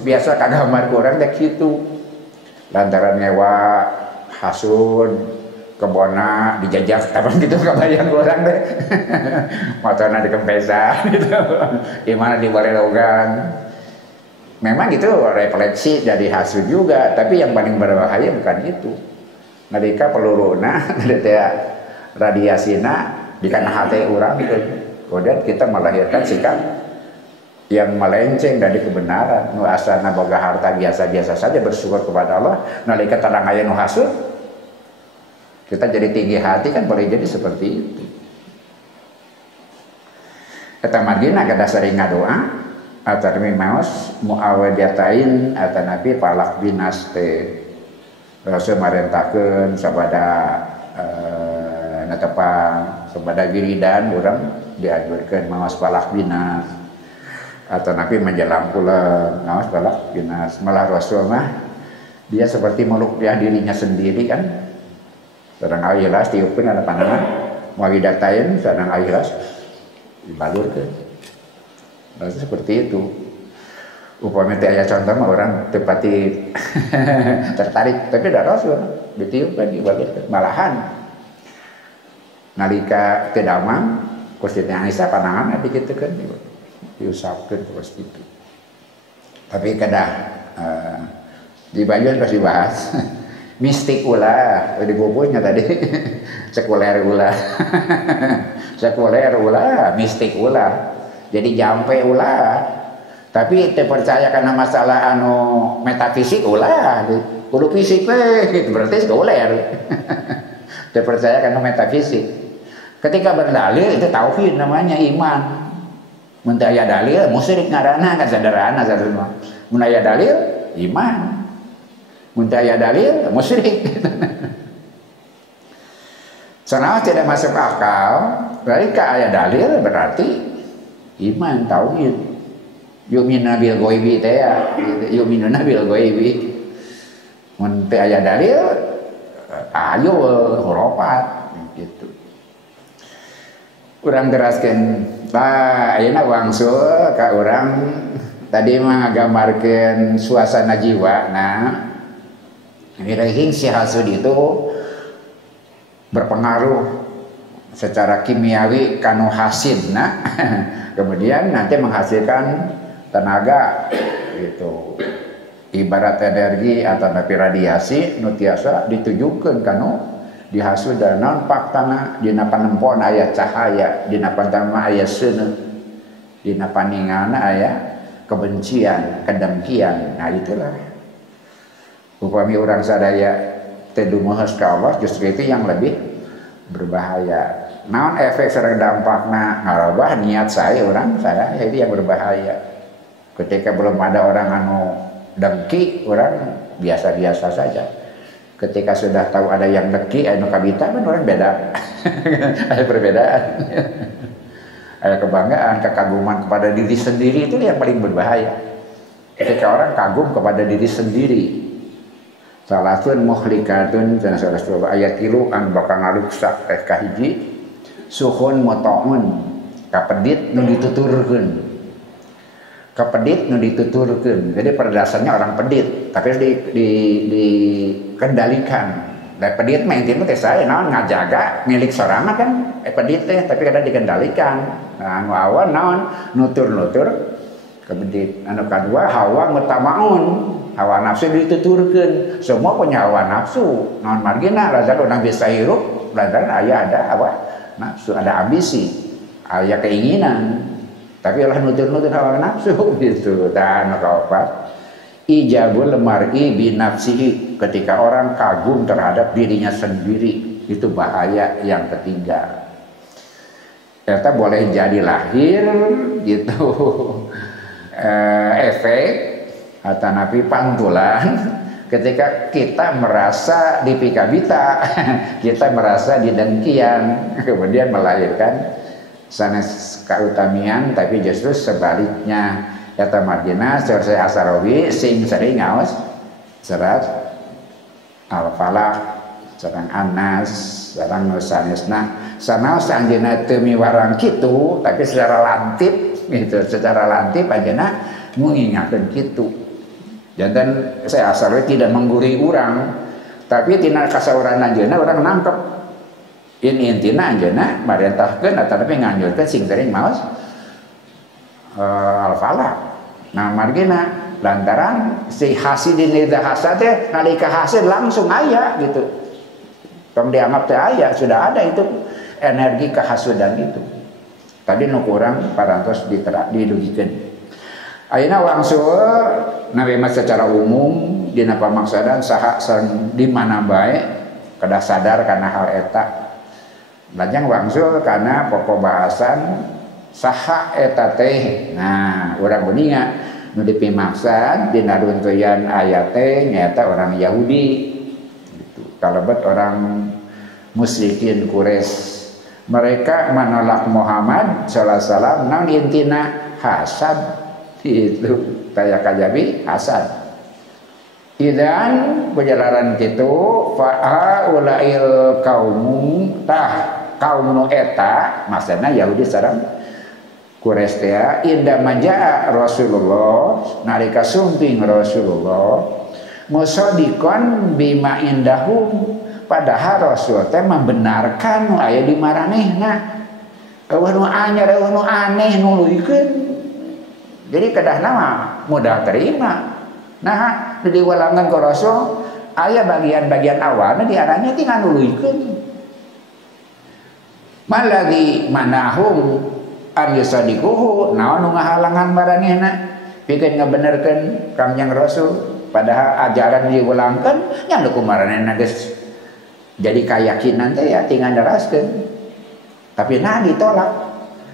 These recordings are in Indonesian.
biasa kagambar kurang dek gitu lantaran nyewa hasun kebona dijajak tapan gitu kabayang kurang deh motornya dikempesan gitu gimana di Barelogan memang itu refleksi dari hasil juga tapi yang paling berbahaya bukan itu nalika peluruna radiasina dikana hati orang gitu kemudian kita melahirkan sikap yang melenceng dari kebenaran nu asana boga harta biasa-biasa saja bersyukur kepada Allah nalika tadang aya nu hasud kita jadi tinggi hati kan boleh jadi seperti itu eta margina kada sering ngadoa atarmi maos muawadatain atanapi palak binas teh rasul marentakeun sabada natepang sabada wiridan urang dianjurkeun maos palak binas atau nabi menjelang pula maos palak binas malah rasul mah dia seperti meluk dia dirinya sendiri kan sedang ayilas tiupkeun ada pandangan muawadatain sedang ayilas dibalurkeun seperti itu upamanya aya contoh mah orang tepati tertarik tapi ada rasul ditiupkan dibalurkeun malahan nalika teu damang ku Siti Aisyah pandanganna dikitukeun diusapkeun terus gitu tapi kadah di bagian pasti bahas mistik ulah di bubutnya tadi sekuler ulah sekuler ulah mistik ulah jadi jampe ulah tapi terpercaya karena masalah anu metafisik ulah kudu fisik gitu berarti sekuler terpercaya karena metafisik ketika berdalil itu tauhid namanya iman mun teu aya dalil musyrik ngaranna kan sederhana saudara mun aya dalil iman mun teu aya dalil musyrik sanaos tidak masuk akal berarti aya dalil berarti iman tauhid yu'minu bil ghaibi teh ya yu'minu bil ghaibi mun teu aya dalil ayo hurufat gitu urang teraskeun ayeuna wangsul ka urang tadi mah ngagambarkeun suasana jiwa nah wirehing si hasud itu berpengaruh secara kimiawi kanu hasidna kemudian nanti menghasilkan tenaga gitu ibarat energi atau napi radiasi nu tiasa ditujukeun kanu dihasud dan faktana dina panempon aya cahaya dina pantama aya seuneu dina paningana aya kebencian kedengkian nah itulah upami urang sadaya teu dumahes ka Allah justru itu yang lebih berbahaya naon efek sareng dampakna ngarobah niat saya itu yang berbahaya ketika belum ada orang anu dengki orang biasa-biasa saja ketika sudah tahu ada yang dengki anu kabita kan orang beda ada perbedaan ada kebanggaan kekaguman kepada diri sendiri itu yang paling berbahaya ketika orang kagum kepada diri sendiri salatun muhlikatun cenah Rasulullah ayat 3 an bakal ngaruksak teh kahiji suhun motoun kapedit nu dituturkeun kapedit nu dituturkeun jadi pada dasarnya orang pedit tapi dikendalikan da pedit mah intina teh saya naon ngajaga milik sorangan kan pedit teh tapi kada dikendalikan nah anu awan naon nutur-nutur kapedit anu kadua hawa mutamaun hawa nafsu dituturkeun semua punya hawa nafsu naon margina lazal urang bisa hirup lazal aya ada hawa nafsu ada ambisi aya keinginan tapi Allah nutur-nutur hawa nafsu gitu dan kaopat ijabul mar'i bi nafsihi ketika orang kagum terhadap dirinya sendiri itu bahaya yang ketiga ternyata boleh jadi lahir gitu efek atau napi pantulan ketika kita merasa dipikabita kita merasa didengkian kemudian melahirkan sanes kautamian tapi justru sebaliknya kata margina Syekh Asarawi sing sering ngaos serat Al-Falaq sareng Anas sareng nusanesna sanaos anjeunna teu miwarang kitu tapi secara lantip gitu secara lantip anjeunna mengingatkeun kitu Jantan saya asalnya tidak menggurui orang, tapi tina kasauran anjeunna orang nangkep. Ini intina anjeunna marentahkeun atapi nganjurkeun sing teuing maos al-falaq. Nah margina lantaran si hasidin lidza hasad teh nalika hasid langsung aya gitu. Tong dianggap teh aya, sudah ada itu energi kehasudan itu. Tadi nu kurang parantos dilugikeun. Ayeuna wangsul nabi mah secara umum dina pamaksadan saha di mana bae kedah sadar kana hal eta. Lajang wangsul kana pokok bahasan saha eta teh. Nah, urang geuninga nu dipimaksad dina runtuyan aya teh nyaeta orang Yahudi gitu. Kalebet orang musyrikin Quraisy. Mereka menolak Muhammad sallallahu alaihi wasallam naon intina hasad itu taya kajabi hasad. Idan pejalaran kitu fa'ulail kaumu kaum nu eta maksudna Yahudi sareng Quraisy teh inda majaa Rasulullah nalika sumping Rasulullah musaddiqan bima indahum padahal Rasul teh membenarkan nu aya di maranehna eueuh nu anyar eueuh nu aneh nuluykeun. Jadi kedah nama mudah terima. Nah, di walangan ku Rasul aya bagian-bagian awalna diaranya tinggal nuluykeun. Malagi manahum an yusadiquhu naon nu ngahalangan maranehna pikeun ngabenerkeun Kangjeng Rasul padahal ajaran diulangkeun nya nu kumaranehna geus jadi keyakinan teh ya tinggal neraskeun. Tapi nah ditolak.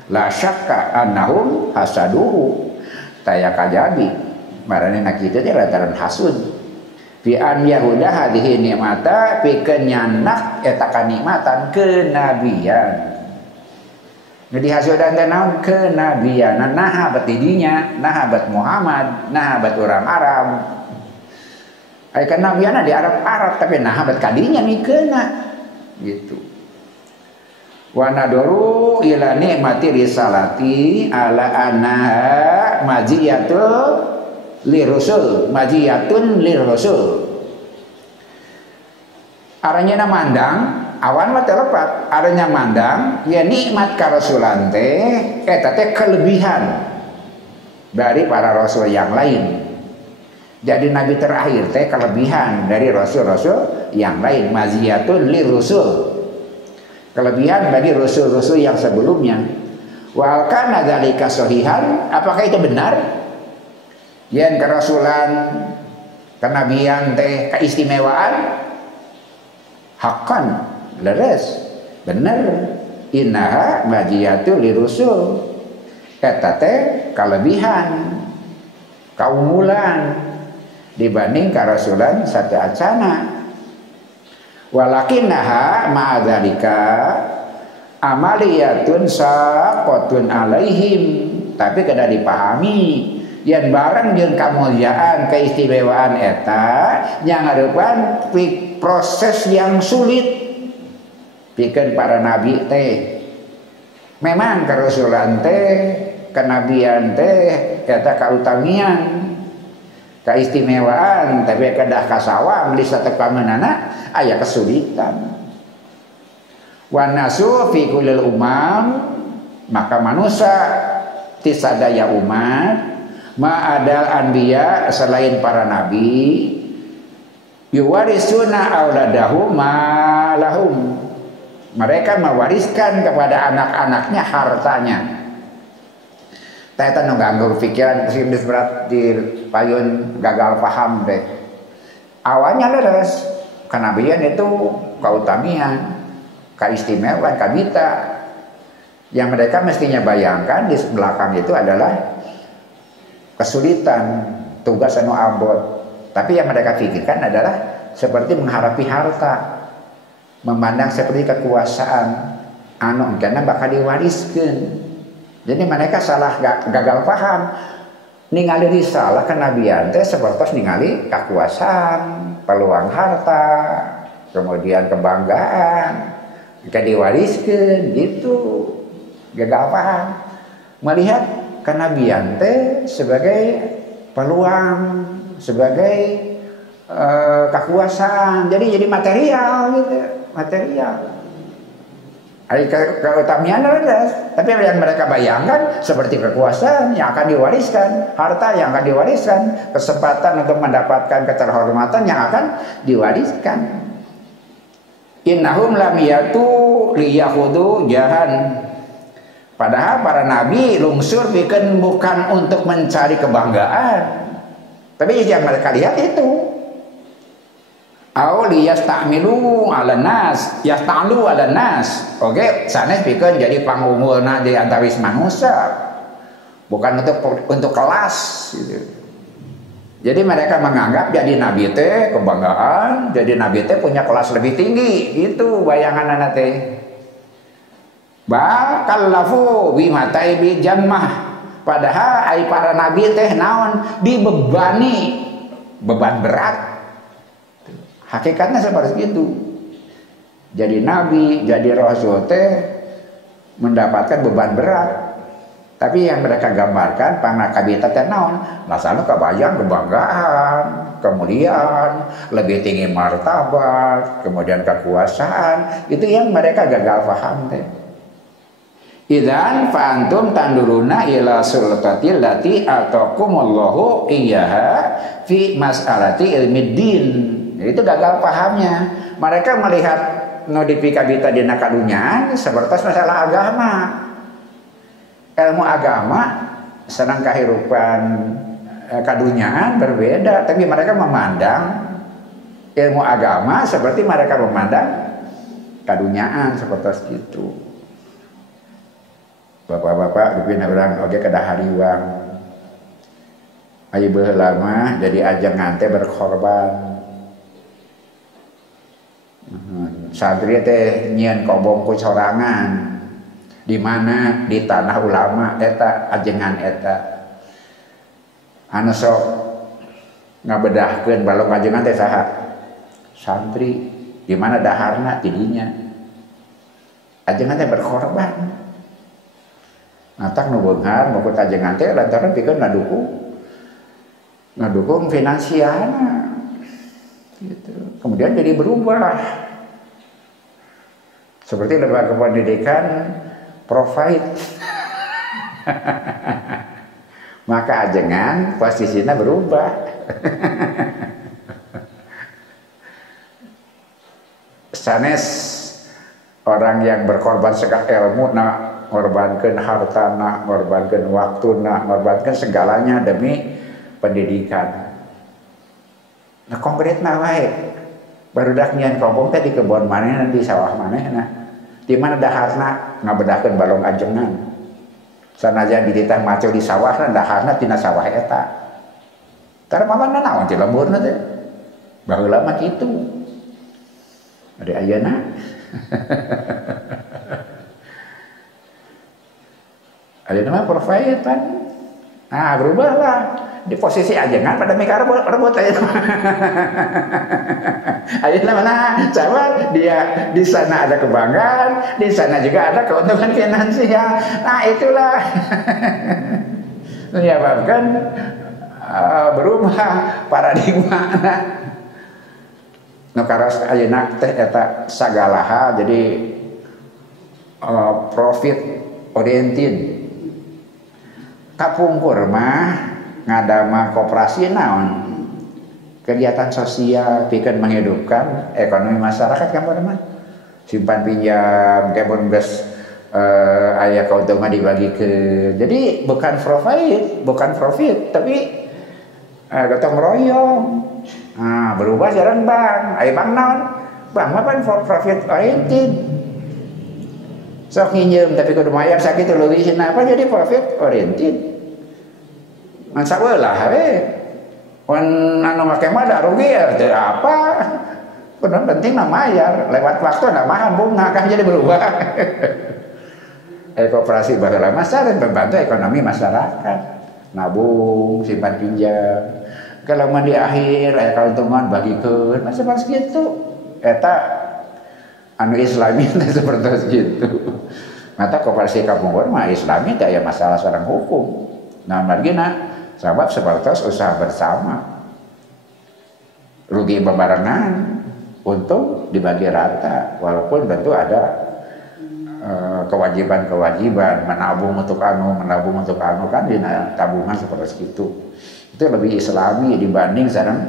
La syakka annahum hasaduhu. Taya kajabi maranehna kitu teh lantaran hasud. Fi an yahuda hadhihi nikmata pikeun nyandak eta kanikmatan kenabian. Nu dihasudan teh naon kenabian. Nah bat didinya, nah bat Muhammad, nah bat urang Arab. Ai kenabianna di Arab tapi nah bat kadinya mikeunna gitu. Wa nadoru ila nikmati risalati ala annaha majiyatul lirusul majiyatun lirusul. Aranya mandang awan mah telepat aranya mandang ya nikmat karasulan teh eta teh kelebihan dari para rasul yang lain. Jadi nabi terakhir teh kelebihan dari rasul-rasul yang lain maziyatun lirusul. Kelebihan bagi rasul-rasul yang sebelumnya. Wa kana dzalika sahihan, apakah itu benar? Yen kerasulan kenabian teh keistimewaan haqqan leres bener innaha majiyatu lirusul eta teh kelebihan kaumulan dibanding kerasulan satu acana. Walakinnaha ma'adzalika amaliyatun saqatun alaihim, tapi kada dipahami yang bareng jeung kamuliaan keistimewaan eta yang ngarupan proses yang sulit pikeun para nabi teh. Memang kerasulan teh kenabian teh eta kautamian keistimewaan, tapi kedah kasawang di satu pamenana aya kesulitan. Wa nasu fi kullil umam, maka manusia tisadaya umat ma adal anbiya selain para nabi yuwarisuna auladahum ma lahum, mereka mewariskan kepada anak-anaknya hartanya. Teta nu ganggu pikiran geus berat di payun gagal paham deh. Awalnya leres kenabian itu kautamian, keistimewaan, kabita. Yang mereka mestinya bayangkan di belakang itu adalah kesulitan, tugas anu abot. Tapi yang mereka pikirkan adalah seperti mengharapi harta, memandang seperti kekuasaan anu karena bakal diwariskeun. Jadi mereka salah gagal paham. Ningali risalah kenabian teh seperti ningali kekuasaan, peluang harta, kemudian kebanggaan, jika diwariskeun gitu. Gagal paham. Melihat kenabian teh sebagai peluang sebagai kekuasaan. Jadi material gitu, material. Keutamian ada, tapi yang mereka bayangkan seperti kekuasaan yang akan diwariskan, harta yang akan diwariskan, kesempatan untuk mendapatkan keterhormatan yang akan diwariskan. Innahum lam yatu liyahudu jahan. Padahal para nabi lungsur bukan untuk mencari kebanggaan, tapi yang mereka lihat itu. Au liyastamilu 'alan nas, yastalu 'alan nas. Oke, sanes pikeun jadi pangunggulna di antawis manusia. Bukan untuk kelas gitu. Jadi mereka menganggap jadi nabi teh kebanggaan, jadi nabi teh punya kelas lebih tinggi. Itu bayangan teh. Ba kallafu bimatai bi jammah. Padahal ai para nabi teh naon dibebani beban berat. Hakikatnya seperti itu. Jadi nabi, jadi rasul teh mendapatkan beban berat. Tapi yang mereka gambarkan pangakabita teh naon? Masalah kebayang kebanggaan, kemuliaan, lebih tinggi martabat, kemudian kekuasaan. Itu yang mereka gagal paham teh. Idzan fa antum tanduruna ila sultatil lati atakumullahu iyyaha fi mas'alati ilmiddin. Itu gagal pahamnya. Mereka melihat notifikabita dina kadunyaan seperti masalah agama. Ilmu agama senang kehidupan kadunyaan berbeda, tapi mereka memandang ilmu agama seperti mereka memandang kadunyaan seperti itu. Bapak-bapak dipina urang oge kedah hariwang. Ayo baheula mah jadi ajang ngante berkorban. Santri teh nyieun kobong ku sorangan di mana di tanah ulama eta ajengan eta anu sok ngabedahkeun balong ajengan teh saha santri di mana daharna tidinya ajengan teh berkorban ngatak nu beunghar mukut ajengan teh lantaran pikeun ngadukung finansialna gitu. Kemudian jadi berubah seperti lembaga pendidikan provide maka ajengan posisinya berubah. Sanes orang yang berkorban segala ilmu nak ngorbankeun hartana, ngorbankeun waktuna, ngorbankeun segalanya demi pendidikan. Nah konkretna wae barudak nyieun kobong teh di kebon manehna di sawah manehna di mana daharna ngabedahkeun balong ajengan sanajan dititah maco di sawahna daharna tina sawah eta tara mamana naon ti lemburna teh baheula mah kitu ade ayeuna ayeuna mah profetan nah berubahlah di posisi ajengan pada mikir rebut aja. Ayeuna mana? Coba dia di sana ada kebanggaan, di sana juga ada keuntungan finansial. Nah itulah menyebabkan berubah paradigma. Nu karos ayeuna teh eta sagala hal jadi profit oriented. Kapungkur mah ngadama koperasi naon kegiatan sosial pikeun menghidupkan ekonomi masyarakat kan mah simpan pinjam kebon geus aya keuntungan dibagikeun jadi bukan profit tapi gotong royong berubah jarang bang aya bang naon bang mah pan for profit oriented sok nginjem tapi kudu mayar sakitu leuwih apa jadi profit oriented masa lah, anu make mah da rugi ya, apa? Kudu penting mah mayar, lewat waktu na mahan bunga kan jadi berubah. Koperasi baheula mah sareng membantu ekonomi masyarakat, nabung, simpan pinjam. Kalau mah di akhir aya kauntungan bagikeun, masa pas kitu. Eta anu Islami teh seperti kitu. Mata koperasi kapungkur mah Islami teh aya masalah sareng hukum. Nah margina sabab sebatas usaha bersama rugi bebarengan, untung dibagi rata, walaupun tentu ada kewajiban-kewajiban menabung untuk kan di tabungan seperti itu. Itu lebih islami dibanding sekarang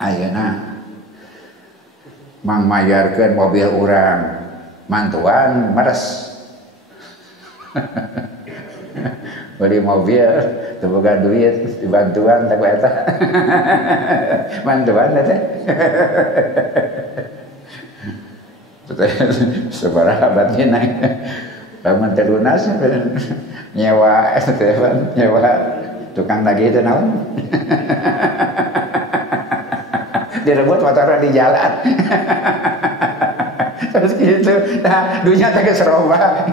ayeuna mangmayarkeun mobil urang mantuan meres. Beli mobil teu boga duit dibantuan tak eta. Mantuan teh. Sabaraha batnya naik. Lamun teu lunas nyewa tukang tagih teh naon. Direbut motorna di jalan. Terus gitu. Nah, dunya teh geus robah.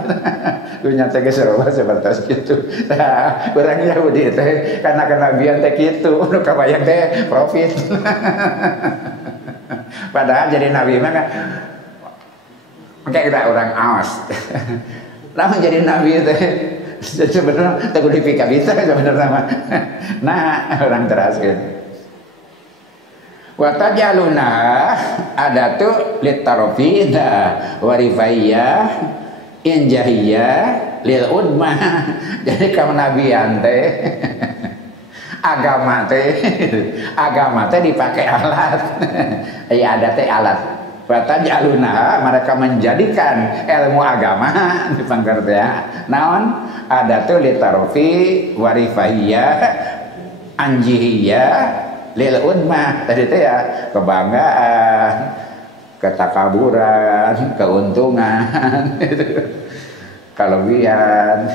Dunya teh geus robah seperti kitu. Nah, urang Yahudi teh kana kenabian teh kitu, nu kabayang teh profit. Padahal jadi nabi mah kayak kita orang awas. Lamun jadi nabi teh sebenarnya teu kudu bisa sebenarnya mah. Nah, orang teraskeun. Wa tajaluna adatu litarfida wa rifaiyah injahiyah lil udmah. Jadi ka nabian teh agama teh dipakai alat. Aya ada teh alat. Wa tajaluna mereka menjadikan ilmu agama dipangertea. Naon adatu litarfi wa rifaiyah anjihiyah lil udmah tadi teh ya kebanggaan, ketakaburan, keuntungan, kelebihan.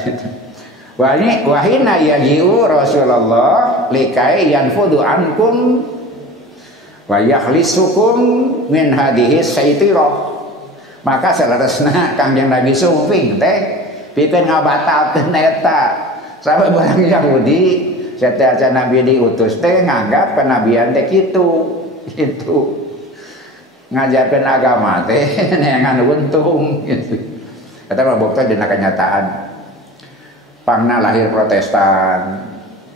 Wahina yajiu Rasulullah likai yanfudu ankum wa yakhlisukum min hadhihi saytirah. Maka salerosna Kangjeng Nabi sumping teh pikeun ngabatalkeun eta sabab barang Yahudi. Setiap Nabi diutus teh nganggap kenabian teh gitu ngajarkan agama teh neangan untung gitu. Kata mah bukti dina kenyataan pangna lahir Protestan,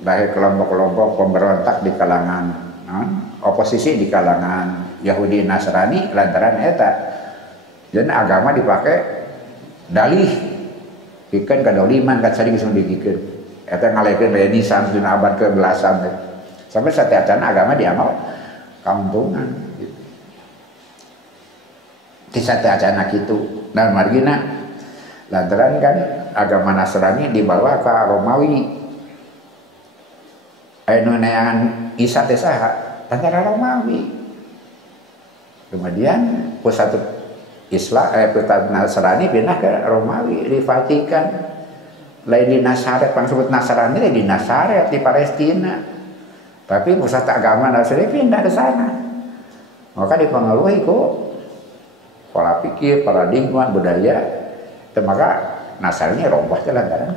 lahir kelompok-kelompok pemberontak di kalangan oposisi di kalangan Yahudi Nasrani lantaran eta dan agama dipakai dalih pikeun kadoliman kan sering geus digikeun. Eta ngalekeun Renaissance dina abad ke-11 teh. Sampai sateacan agama diamal kauntungan gitu. Di sateacan kitu. Dan margina lantaran kan agama Nasrani dibawa ke Romawi. Anu neangan Isa teh saha? Tentara Romawi. Kemudian pusat Islam pusat Nasrani pindah ke Romawi di Vatikan. Lain di Nazaret, disebut Nasrani di Nazaret di Palestina. Tapi pusat agama Nasrani pindah ke sana. Maka dipengaruhi ku pola pikir, paradigma, budaya. Maka Nasrani roboh jalan kan.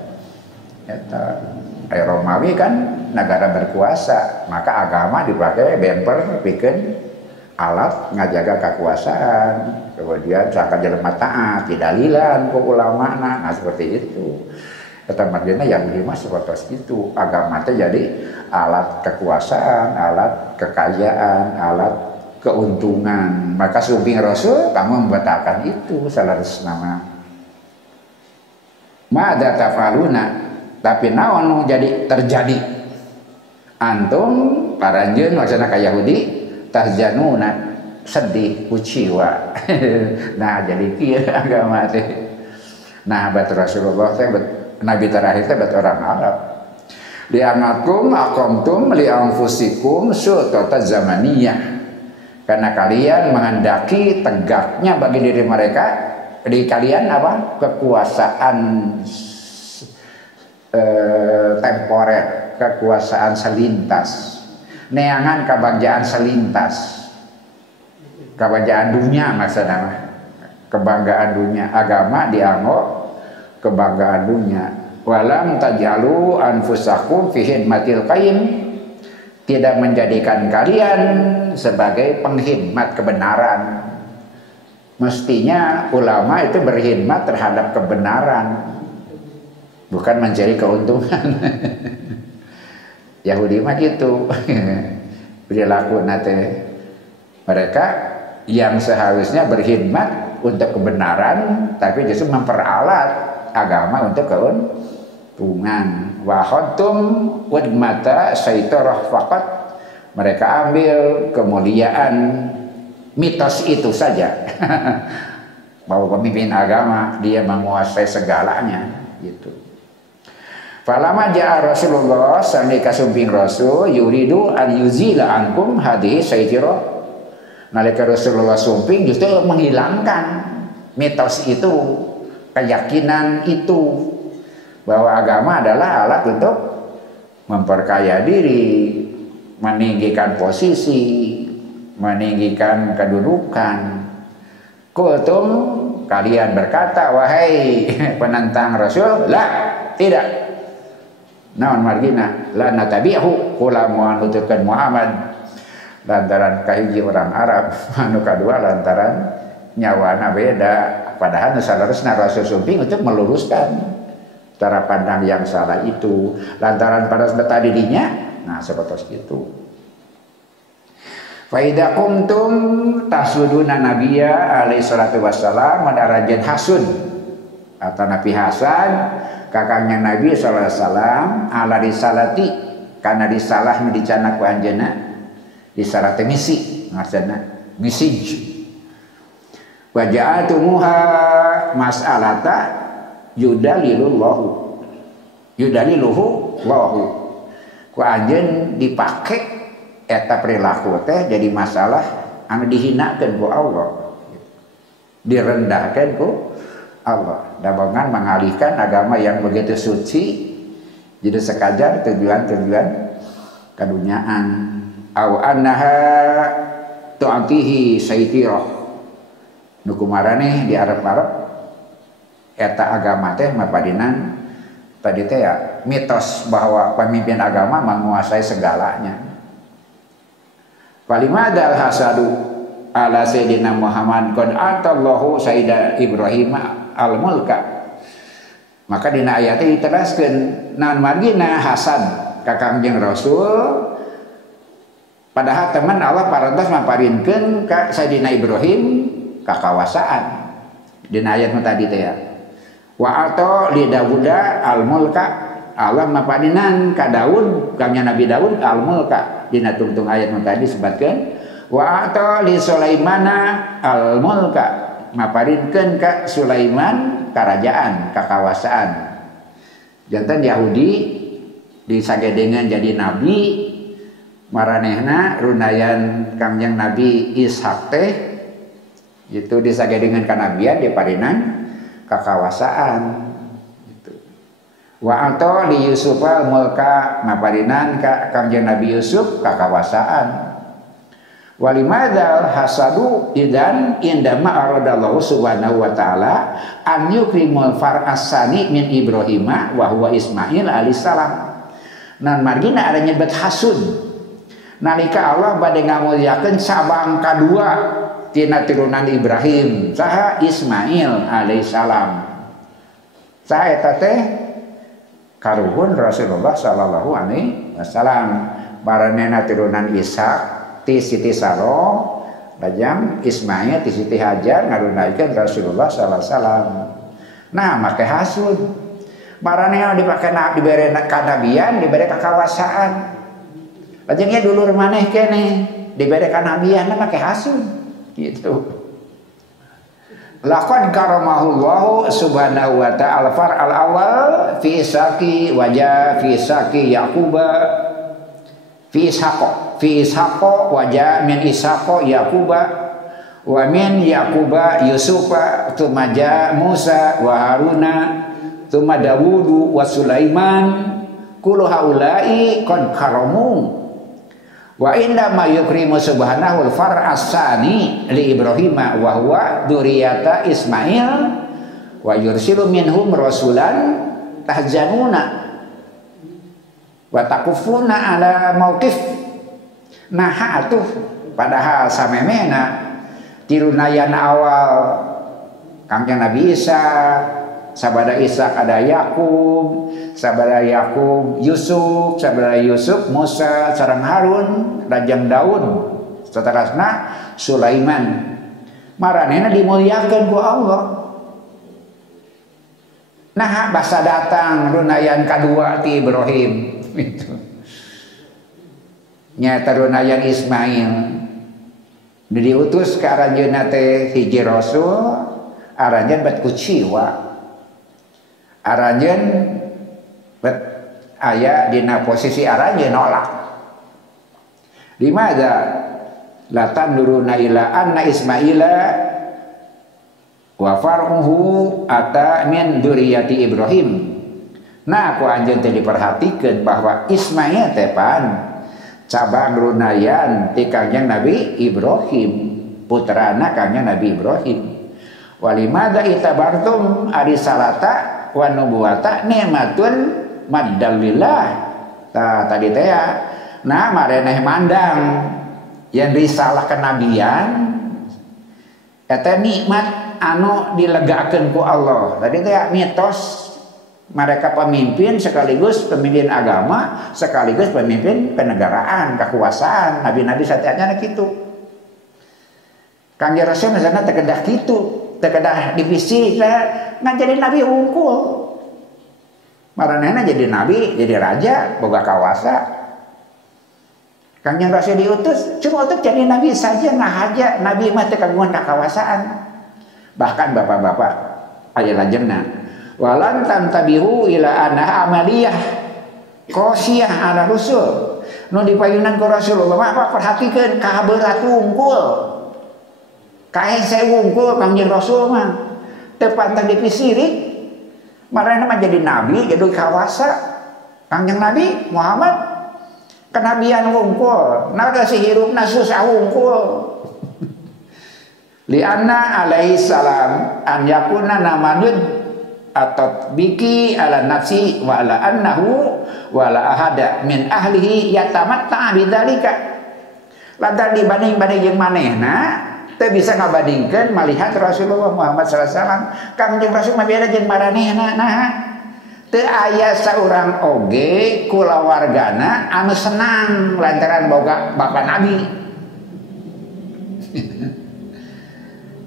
Romawi kan negara berkuasa, maka agama dipakai bemper bikin alat ngajaga kekuasaan. Kemudian sangka jelema taat, didalilan ku ulama nah seperti itu. Ketambahannya Yahudi mah seperti itu, agama itu jadi alat kekuasaan, alat kekayaan, alat keuntungan. Maka sumping Rasul kamu membatalkan itu salarus nama. Ma'ada tafaluna, tapi naon jadi terjadi. Antum paranjeun maksudna ka Yahudi tahjanuna sedih kuciwa. Nah jadi kieu agama teh. Nah bat Rasulullah teh Nabi terakhir itu buat orang Arab. Li'anakum aqamtum li'anfusikum sultata zamaniyah. Karena kalian menghendaki tegaknya bagi diri mereka di kalian apa? Kekuasaan temporer, kekuasaan selintas. Neangan kebangsaan selintas. Kebangsaan dunia maksudnya. Kebanggaan dunia, agama dianggap kebanggaan dunia. Walam tajalu anfusakum fi khidmatil qayyim, tidak menjadikan kalian sebagai pengkhidmat kebenaran. Mestinya ulama itu berkhidmat terhadap kebenaran, bukan mencari keuntungan. Yahudi mah gitu. perilaku nate mereka yang seharusnya berkhidmat untuk kebenaran tapi justru memperalat agama untuk keuntungan. Wa khattum wadmata syaitarah faqat, mereka ambil kemuliaan mitos itu saja bahwa pemimpin agama dia menguasai segalanya gitu. Falama ja'a Rasulullah sami kasumping Rasul yuridu an yuzila ankum hadhihi syaitarah, nalika Rasulullah sumping justru menghilangkan mitos itu, keyakinan itu bahwa agama adalah alat untuk memperkaya diri, meninggikan posisi, meninggikan kedudukan. Kultum, kalian berkata, wahai penentang Rasul, la, tidak. Naon margina, la natabi'hu, kula mu'an uturkan Muhammad lantaran kahiji orang Arab, anu kadua lantaran nyawana beda. Padahal salarusna Rasul sumping untuk meluruskan cara pandang yang salah itu. Lantaran pada tadi dinya, nah seperti itu. Fa idza kuntum tasuduna nabiyya alaihi salatu wassalam madarajan hasun atau Nabi Hasan kakangnya Nabi sallallahu alaihi wasallam ala risalati karena disalah dicana ku anjeunna disalah teh misi maksudna misij wa ja'atumuha mas'alata yudaliluhu lahu ku anjeun dipake eta perilaku teh jadi masalah anu dihinakeun ku Allah, direndahkan ku Allah, dabangan mengalihkan agama yang begitu suci jadi sekadar tujuan-tujuan keduniaan. Au annaha tu'tihi saytirah, nu kumaraneh di Arab-Arab eta agama teh mapadinan tadi teh ya mitos bahwa pemimpin agama menguasai segalanya. Falimadal hasadu ala sayyidina Muhammad qad atallahu sayyida Ibrahim al-mulka. Maka dina ayat teh diteraskeun naon margina hasad ka Kangjeng Rasul, padahal teman Allah parantos maparinkeun ka sayyidina Ibrahim kakawasaan. Dina ayat tadi teh ya. Wa ata li Dauda al-mulka, Allah mapadinan ka Daud kangnya Nabi Daud al-mulka. Dina tungtung ayat tadi disebutkan wa ata li Sulaimana al-mulka, maparinkeun ka Sulaiman kerajaan kekawasaan. Janten Yahudi disagedengan jadi nabi, maranehna runayan kangjeng Nabi Ishak teh itu disagedengan kanabian diparinan kekawasaan. Wa anta li Yusuf al-mulka, maparinan ka Kangjeng Nabi Yusuf kakawasaan. Walimadzal hasadu idan indama aradallahu subhanahu wa ta'ala an yukrimul far'asani min Ibrahima wa huwa Ismail alaihissalam. Nan margina ada nyebut hasud nalika Allah bade ngamulyakeun cabang kadua tina turunan Ibrahim saha Ismail alaihissalam. Saha eta teh karuhun Rasulullah sallallahu alaihi wasallam, baranena turunan Ishak ti Siti Saroh, lajang Ismail ti Siti Hajar ngarunaikeun Rasulullah sallallahu alaihi wasallam. Nah, make hasud. Baranena dipake dibere kanabian, dibere kakawasaan. Lajengnya dulur maneh keneh dibere kanabian make hasud. Gitu. Laqad karamahullahu subhanahu wa ta'ala far al-awwal fi Isaki wajah fi Isaki Yaquba fi Ishaqo wajah min Ishaqo Yaquba wa min Yaquba Yusufa tumaja Musa wa Haruna tuma Dawudu wa Sulaiman kullu haula'i qad karamu wa inna ma yukrimu subhanahu al-far as-sani li Ibrahim wa huwa duriyata Ismail wa yursilu minhum rasulan tahzanuna wa takufuna ala mauqif. Nah atuh padahal samemena tirunayan awal Kangjeng Nabi Isa sabada Ishak ada Yakub, sabada Yakub Yusuf, sabada Yusuf Musa sareng Harun, Rajang Daud, saterusna Sulaiman. Maranehna dimuliakeun ku Allah. Nah, basa datang runayan kadua ti Ibrahim itu. Nyata runayan Ismail. Diutus ke aranjeunna teh hiji rasul, aranjeun bet kuciwa. Aranjeun bet aya dina posisi aranjeun nolak. Di mana latan nuruna ila anna Ismaila wa far'uhu ata min dzurriyyati Ibrahim. Nah, ku anjeun teh diperhatikeun bahwa Ismail teh pan cabang runayan ti kangjeng Nabi Ibrahim, putrana kangjeng Nabi Ibrahim. Walimada itabartum arisalata wa nubuwata nikmatun maddalillah. Tah tadi teh ya. Nah, mareneh mandang yang risalah kenabian eta nikmat anu dilegakeun ku Allah. Tadi teh mitos mereka pemimpin sekaligus pemimpin agama sekaligus pemimpin kenegaraan, kekuasaan. Nabi-nabi satianya kitu. Kangjeng Rasul misalnya terkedah kitu, terkedah divisi ngan jadi nabi unggul. Maranehna jadi nabi, jadi raja, boga kawasa. Kangjeng Rasul diutus cuma untuk jadi nabi saja, nah aja nabi mah teu kagungan kakawasaan. Bahkan bapak-bapak aya lajengna walan tantabihu ila anha amaliyah qosiyah ala rusul. Nu dipayunan ku Rasulullah mah perhatikeun kaberat unggul. Kae saya unggul Kangjeng Rasul mah teu pantang dipisirik. Marana mah jadi nabi, jadi kawasa. Kangjeng Nabi Muhammad kenabian unggul. Nada si hirupna susah unggul. Li anna alaihi salam an yakuna namanun atau biki ala nafsi wa ala annahu wa la ahada min ahlihi yatamatta bidzalika. Lantar dibanding-banding jeung manehna teu bisa ngabandingkeun malihat Rasulullah Muhammad sallallahu alaihi wasallam. Kangjeng Rasul mah beda jeung maranehna. Nah, teu aya saurang oge kulawargana anu senang lantaran boga bapak Nabi.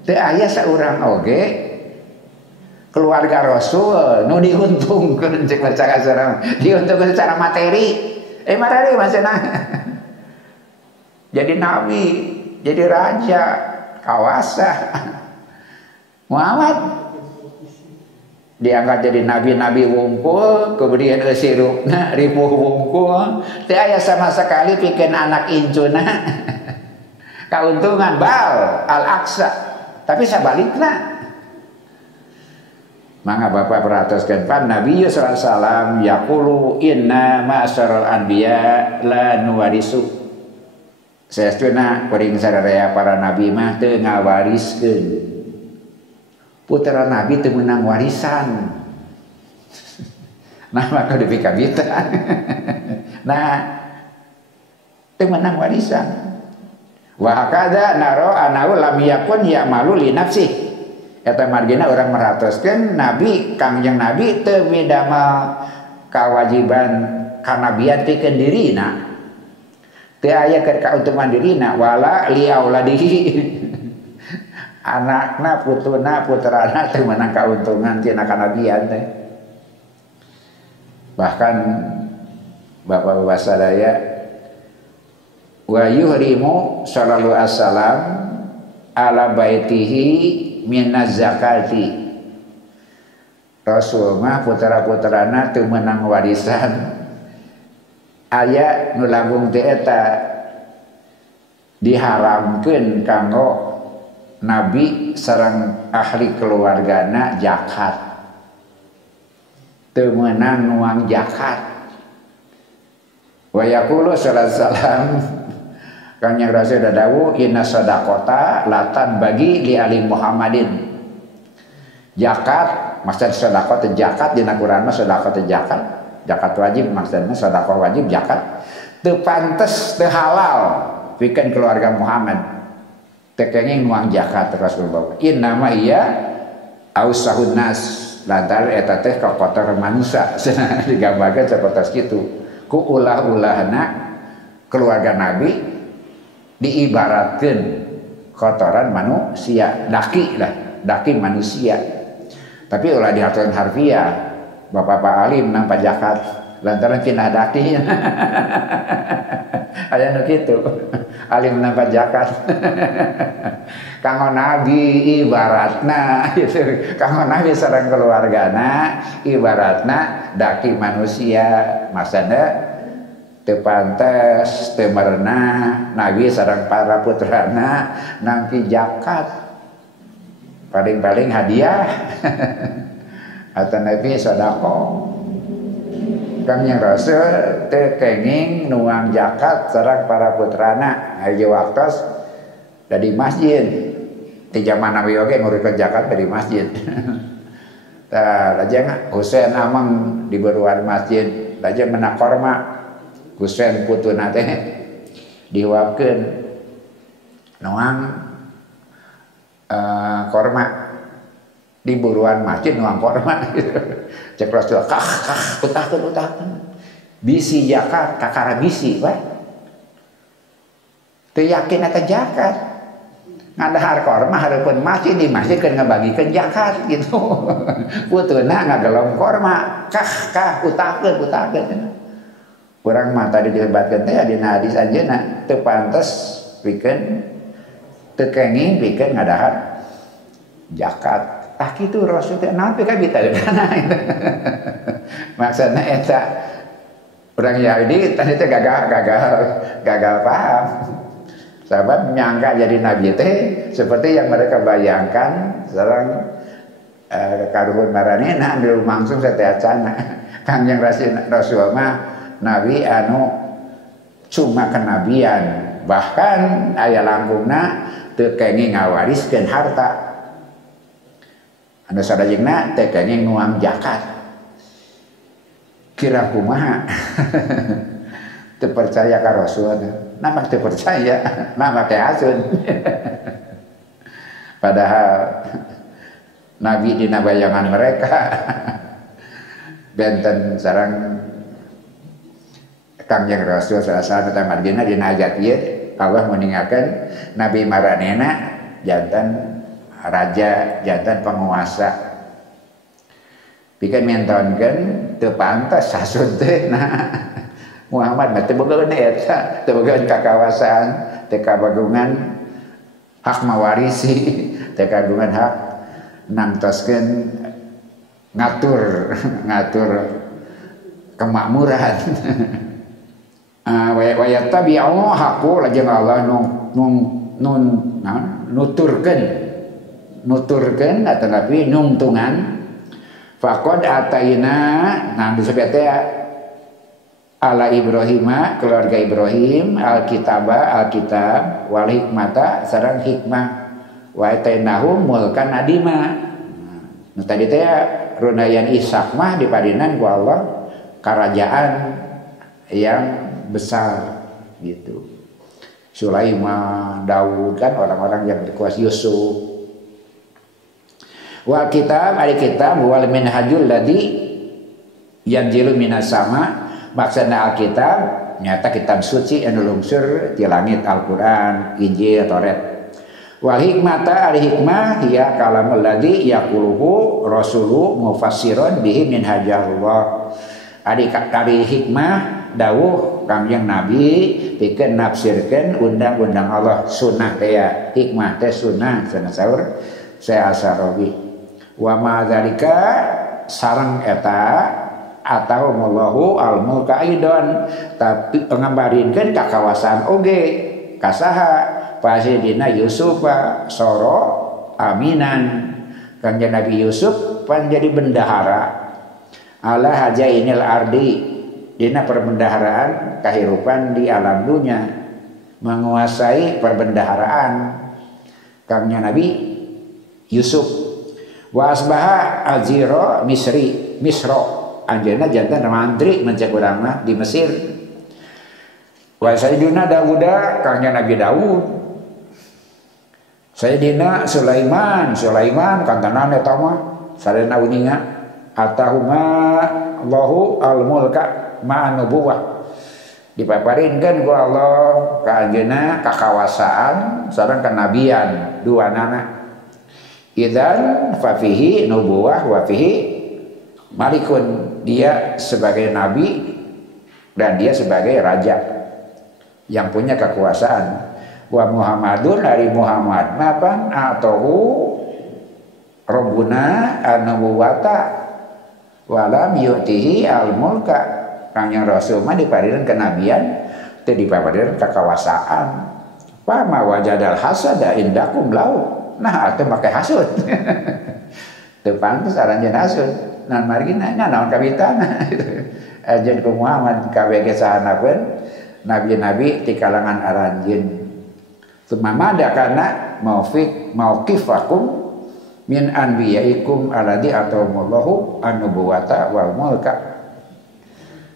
Teu aya saurang oge keluarga Rasul nu diuntungkeun cek baca sareng diuntungkeun secara materi. Marari maksudna jadi nabi, jadi raja, kawasa. Muhammad diangkat jadi nabi-nabi wungkul, kemudian sirupna ripuh wungkul. Teu aya sama sekali pikeun anak incuna kauntungan bal al-aqsa. Tapi sabalikna maka Bapak perhatikan pan Nabi sallallahu alaihi wasallam yaqulu inna ma'asyaral anbiya la nuwarisu. Saestuna kuring sadaya para nabi mah teu ngawariskeun. Putra nabi teu meunang warisan. Nah maka dipikabita. Nah teu meunang warisan. Wa hakada naro anahu lam yakun ya'malu li nafsihi. Eta margina orang merhatoskeun nabi kangjeng nabi teu midamel kawajiban kanabian pikeun dirina. Teu aya keur kauntungan dirina wala li auladihi. Anakna putuna putrana teu meunang kauntungan tina kanabian teh. Bahkan bapak-bapak sadaya wa yuhrimu sallallahu alaihi wasallam ala baitihi minaz zakati. Rasul mah putra-putrana teu meunang warisan. Aya nu langkung teh eta diharamkeun kanggo nabi sareng ahli keluargana zakat. Teu meunang nuang zakat. Wa yaqulu sallallahu alaihi wasallam Kangjeng Rasul dawuh inna sadaqata latan bagi li ali Muhammadin. Zakat maksud sedekah teh zakat dina Quran mah sedekah teh zakat. Zakat wajib maksudna sedekah wajib zakat. Teu pantes teu halal pikeun keluarga Muhammad. Teu kenging nuang zakat Rasulullah. Inna ma iya ausahun nas lantaran eta teh kotor manusia digambarkan sapertos kitu ku ulah-ulahna keluarga Nabi diibaratkan kotoran manusia daki manusia tapi ulah diaturkan harfiah bapak-bapak alim nang pajakat lantaran cenah daki aya nu kitu alim nang pajakat kanggo Nabi ibaratna gitu. Kanggo Nabi sareng keluargana ibaratna daki manusia maksudna teu pantes teu merenah Nabi sareng para putrana nampi zakat paling-paling hadiah atau Nabi sedekah Kangjeng Rasul teu kenging nuang zakat sareng para putrana haji waktos dari masjid di zaman Nabi oge ngurikeun zakat dari masjid. Tah lajeng Husain amang di beruan masjid, lajeng menak korma. Husain putuna teh diwakeun nuang korma di beruan masjid nuang korma. Cek Rasul utahkeun. Bisi zakat kakara bisi bae. Teu yakin eta zakat. Ngadahar korma hareupeun masjid di masjid keur ngabagikeun zakat gitu. Putuna ngagelom korma, kah utahkeun. Urang mah tadi dilebatkeun teh dina hadis anjeunna teu pantes pikeun teu kenging pikeun ngadahar zakat. Tah kitu Rasul teh naon teh kabitaeunana. Maksudna eta urang Yahudi tadi teh gagal paham. Sahabat menyangka jadi nabi teh seperti yang mereka bayangkan sareng karuhun maranena anu lumangsung sateacana. Kangjeng Rasul mah nabi anu cuma kenabian bahkan aya langkungna teu kenging ngawariskeun harta. Anu sadayeuhna teu kenging nuang zakat. Kira kumaha? Teu percaya ka Rasul nama teu percaya, nama kayak asun. Padahal Nabi dina bayangan mereka benten sareng Kangjeng Rasul salah satu margina dina hajat ieu Allah meninggalkan Nabi maranena jantan raja, jantan penguasa. Pikeun mentonkeun teu pantes asun teh nah Muhammad mah teu boga eta, teu boga kakawasan, teu kabagungan hak mawarisi, teu kagungan hak nantoskeun ngatur kemakmuran. Wa yattabi'u haqqu lajeng Allah nuturkeun atau nabi nungtungan faqad ataina nah disebut teh ala Ibrahim keluarga Ibrahim alkitab wal hikmata sareng hikmah wa atainahum mulkan adima. Nah tadi teh runayan Ishak mah dipadinan ku Allah kerajaan yang besar gitu. Sulaiman, Daud kan orang-orang yang berkuasa Yusuf. Wal kitab ari kitab wal minhajul ladzi yanzilu minas sama. Maksudna Alkitab nyata kitab suci anu lungsur ti langit Al-Qur'an, Injil, Taurat. Wal hikmata ari hikmah hiya kalamul ladzi yaquluhu rasulu mufassiron bihi min hajarullah. Ari hikmah dawuh Kangjeng Nabi pikeun nafsirkeun undang-undang Allah sunnah teh hikmah teh sunnah cenah saur saya Asarawi. Wa ma dzalika sareng eta atau mullahu al-mulka aidon tapi ngambarinkeun kakawasan oge kasaha pasidina Yusuf soro aminan Kangjeng Nabi Yusuf pan jadi bendahara ala hajainil ardi dina perbendaharaan kehidupan di alam dunia menguasai perbendaharaan Kangjeng Nabi Yusuf wa asbaha azira misro anjeunna jantan mantri mencek urang mah di Mesir. Wa sayyidina Dauda Kangjeng Nabi Daud. Sayyidina Sulaiman kantanan eta mah sarena uninga atahuma Allahu al-mulka ma'an nubuwah. Dipaparinkeun ku Allah ka anjeunna kakawasaan sareng kenabian dua nana. Idzan fa fihi nubuwah wa fihi malikun, dia sebagai nabi dan dia sebagai raja yang punya kekuasaan. Wa Muhammadun dari Muhammad napan atahu Rabbuna an-nubuwata wa lam yu'tihi al-mulka. Kanjeng Rasul mah diparinkeun kenabian teu diparinkeun kekuasaan. Fa ma wajadal hasada indakum lau. Nah atuh make hasud. Teu pantes aranjeun hasud. Nan margi nanya naon kawitana. Ajeun ku Muhammad kabeh sahanapeun nabi-nabi ti kalangan aranjeun. Sumamada kana mauqifakum min anbiyaikum alladzi atamullahu an-nubuwata wal mulka.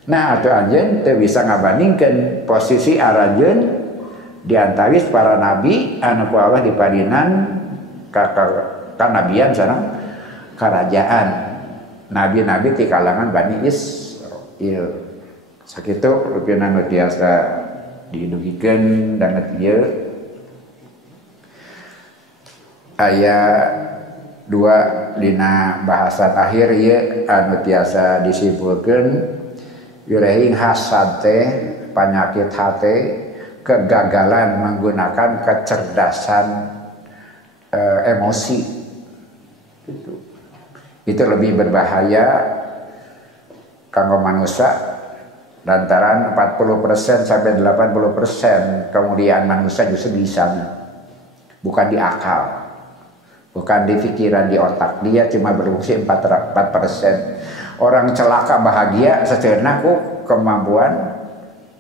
Nah atuh anjeun teu bisa ngabandingkeun posisi aranjeun di antawis para nabi anu ku Allah diparinan kanabian sareng kerajaan. Nabi-nabi ti kalangan Bani Israil. Sakitu rupina nu tiasa didugikeun danget ieu aya 2 dina bahasan akhir ieu anu tiasa disimpulkeun wirehing hasad teh penyakit hati, kegagalan menggunakan kecerdasan emosi. Itu lebih berbahaya kanggo manusia lantaran 40% sampai 80% kemudian manusia justru di sana, bukan di akal, bukan di pikiran, di otak. Dia cuma berfungsi 4%. Orang celaka bahagia secerna ku kemampuan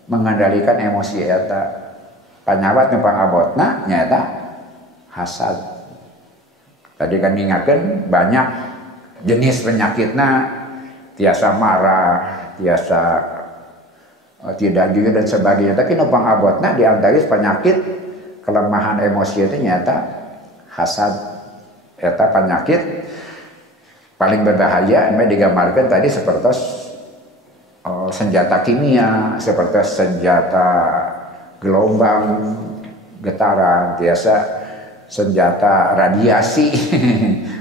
mengendalikan emosi eta. Panyawat nu pangabotna nyata hasad. Tadi kan ngingatkeun banyak jenis penyakitna, tiasa marah, tiasa tidak jujur dan sebagainya. Tapi nu pangabotna di antara penyakit kelemahan emosi itu nyata hasad. Eta penyakit paling berbahaya. Ini digambarkan tadi seperti senjata kimia, seperti senjata gelombang getaran, biasa senjata radiasi.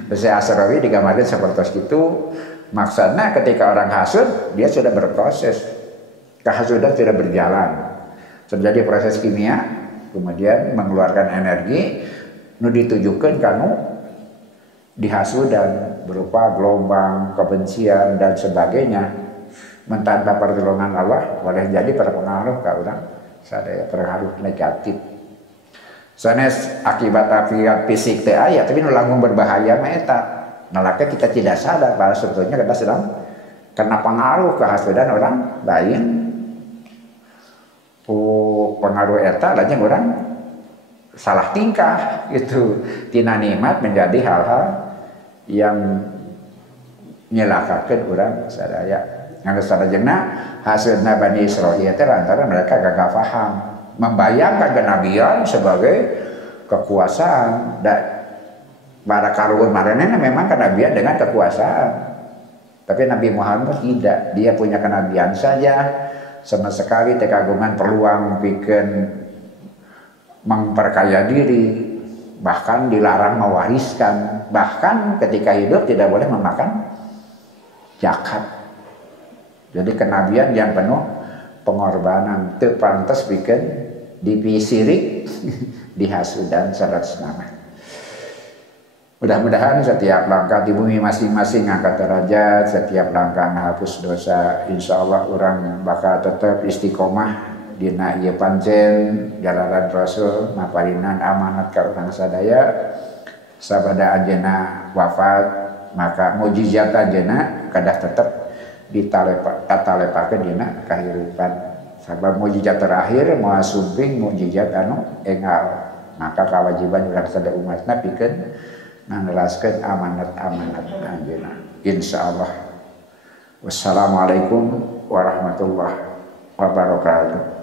Bahasa Asrawi digambarkan seperti itu. Maksudnya ketika orang hasud, dia sudah berproses, kehasudan sudah berjalan, terjadi proses kimia, kemudian mengeluarkan energi, nu ditujukan kanu dihasudan berupa gelombang, kebencian dan sebagainya. Tanpa pertolongan Allah boleh jadi berpengaruh ke orang sadaya pengaruh negatif. Sanes akibat fisik teh aya tapi nu langkung berbahaya mah eta. Nalaka kita tidak sadar bahwa sebetulnya kita sedang kena pengaruh kehasudan orang lain. Pengaruh eta lajeng orang salah tingkah gitu. Tina nikmat menjadi hal-hal yang nyelakakeun urang sadaya. Nganggo sadayana hasilna Bani Israil teh lantaran mereka gak paham membayangkan kenabian sebagai kekuasaan. Dan para karuhun maranehna memang kenabian dengan kekuasaan. Tapi Nabi Muhammad tidak, dia punya kenabian saja, sama sekali teu kagungan peluang pikeun memperkaya diri. Bahkan dilarang mewariskan, bahkan ketika hidup tidak boleh memakan zakat. Jadi kenabian yang penuh pengorbanan, teu pantes pikeun dipisirik dihasudan saratosna. Mudah-mudahan setiap langkah di bumi masing-masing angkat derajat, setiap langkah ngahapus dosa, insyaallah orang bakal tetap istiqomah dina ieu pancen jalaran Rasul maparinan amanat ka urang sadaya. Sabada anjeunna wafat maka mukjizat anjeunna kadah tetep ditalepakeun dina kahirupan. Sabab mukjizat terakhir moal sumping mukjizat anu enggal. Maka kewajiban urang sadaya umatna pikeun nganeraskeun amanat-amanat anjeunna. Insyaallah. Wassalamualaikum warahmatullahi wabarakatuh.